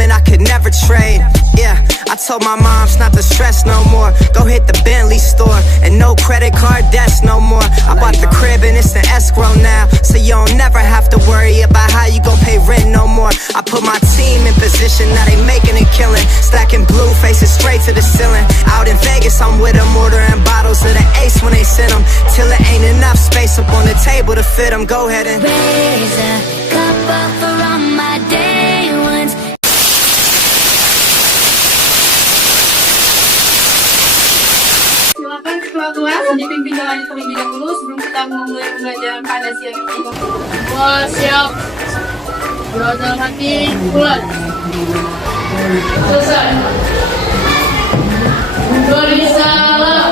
moment I could never trade. Yeah, I told my moms not to stress no more. Go hit the Bentley store and no credit card debts no more. I bought the crib and it's an escrow now, so you don't never have to worry about how you gon' pay rent no more. I put my team in position, now they making a killing. Stacking blue faces straight to the ceiling. Out in Vegas, I'm with them, ordering bottles of the Ace when they send them, till it ain't enough space up on the table to fit them. Go ahead and raise a cup up for all my day ones. Silakan ketua-ketua dipimpin jalan terlebih dahulu sebelum kita memulai pembelajaran pada siang ini. Semua siap. Belajar hati, bulan. Selesai. Beri salam.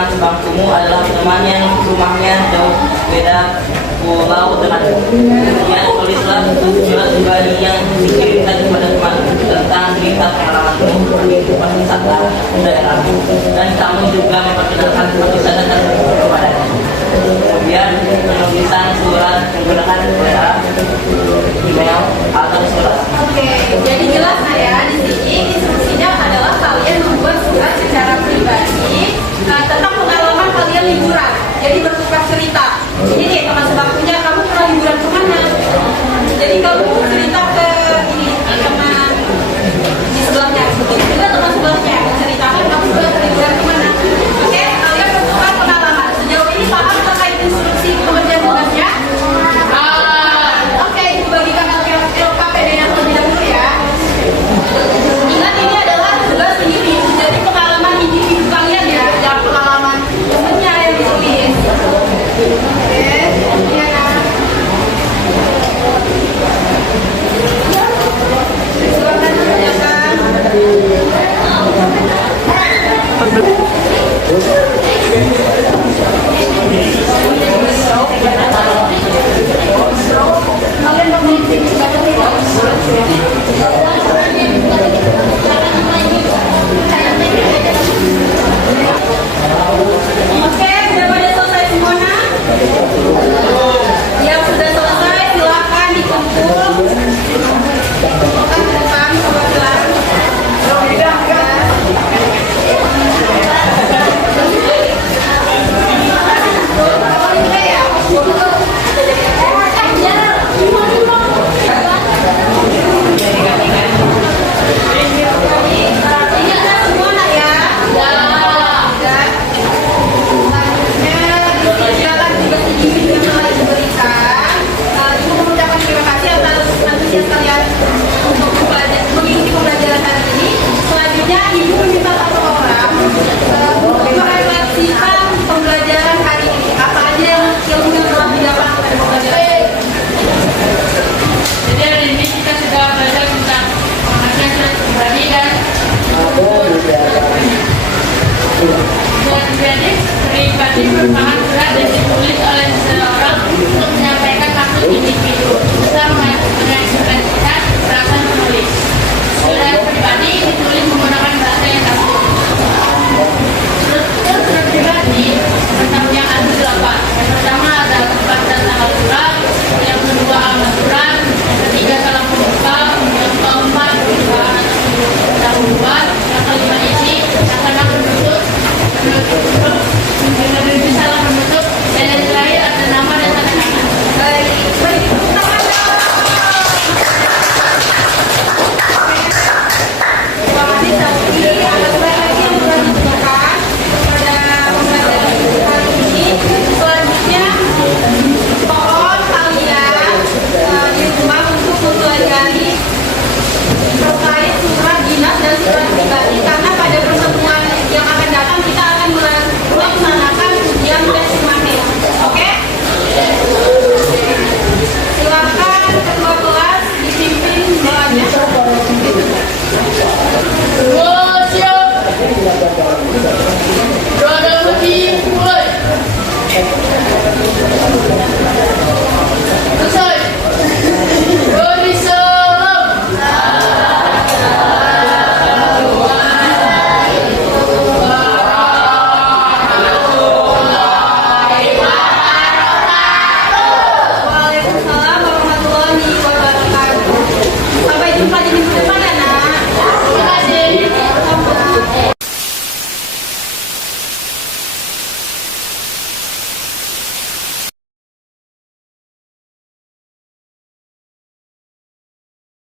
teman sebangkumu adalah teman yang rumahnya jauh beda pulau denganmu. Kemudian tulislah surat pribadi yang dikirimkan kepada teman tentang cerita pengalamanmu di kehidupan wisata daerahmu, dan kamu juga memperkenalkan tulisan dan kepadanya. Kemudian penulisan surat menggunakan WA, email, atau surat. Oke, jadi jelas ya di sini instruksinya adalah kalian membuat surat secara pribadi tentang pengalaman kalian liburan. Jadi bertukar cerita. Ini nih teman sebangkunya, kamu pernah liburan kemana? Jadi kamu cerita ke ini teman di sebelahnya, juga teman sebelahnya menceritakan kamu pernah liburan kemana. Oke, kalian bertukar pengalaman. Sejauh ini paham terkait instruksi pengerjaan tugasnya? Oke, dibagikan LKPD yang terlebih dahulu ya. Ingat ini adalah tugas individu, jadi pengalaman individu kalian ya, jangan pengalaman temennya yang ditulis. Oke, iya kan? Silakan dikerjakan. Kalian memiliki Oke, sudah pada selesai semuanya? Yang sudah selesai silakan dikumpul. Kumpulkan ke depan perwakilan. Jadi pribadi merupakan surat yang ditulis oleh seseorang untuk menyampaikan maksud individu serta mengekspresikan perasaan penulis. Surat pribadi ditulis menggunakan bahasa yang kaku. Struktur surat pribadi yang ada 8. Yang pertama ada tempat dan tanggal surat, yang kedua alamat surat, yang ketiga salam pembuka, yang keempat perubahan atau pendahuluan, yang kelima isi, yang keenam penutup, yang salah menutup, dan yang terakhir ada nama dan tanda tangan. Baik, terima kasih Safi. Ada lagi yang sudah ditentukan pada pembelajaran kali ini. Selanjutnya, mohon kalian di rumah untuk mempelajari terkait surat dinas dan surat pribadi, karena pada pertemuan yang akan datang kita akan melaksanakan ujian tes formatif. Oke? Silakan ketua kelas dipimpin doanya. Siap. Berada mulai.